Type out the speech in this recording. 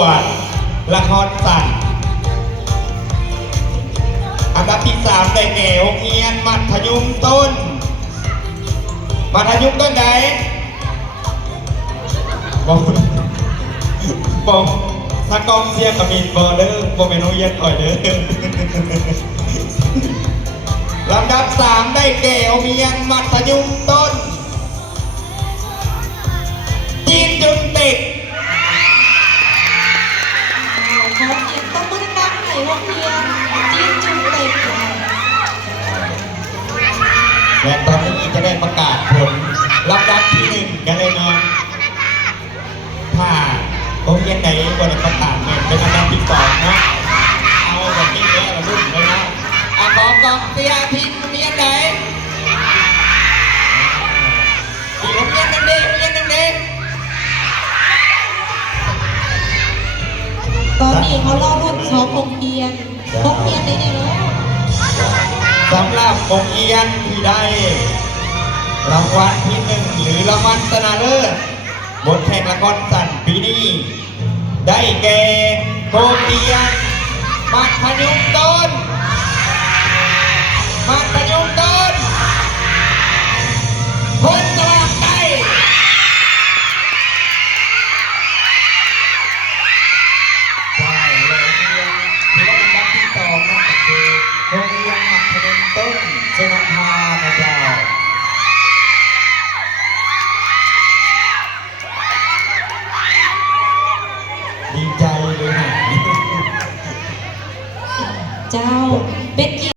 วดละครสั้นอันดับที่3ได้แก่โรงเรียนมัธยมต้นมัธยมต้นไหนบอกถ้ากองเชียร์กับมีบอลเดอร์โมเมนโนเย็นต่อยเด้อลำดับ3ได้แก่โรงเรียนมัธยมต้นจีนจุนติดขอเกียรติต้องมือดังในโรงเรียนจีนจุนเต็กและตอนนี้จะได้ประกาศผลลำดับที่1กันเลยเนาะถ้าโรงเรียนไหนบริประกาศเนี่ยเป็นลำดับที่2นะเอาแบบนี้เลยเราลุ้นเลยนะขอกองเชียร์ทีมโรงเรียนไหนโรงเรียนนั่นเองโรงเรียนนั่นเองตอนนี้เขาเล่ารุ่นสองโรงเรียนได้เลยสำหรับโรงเรียนที่ได้รางวัลที่1หรือรางวัลชนะเลิศบทแข่งละครสั้นปีนี้ได้แก่โรงเรียนมัธยมต้น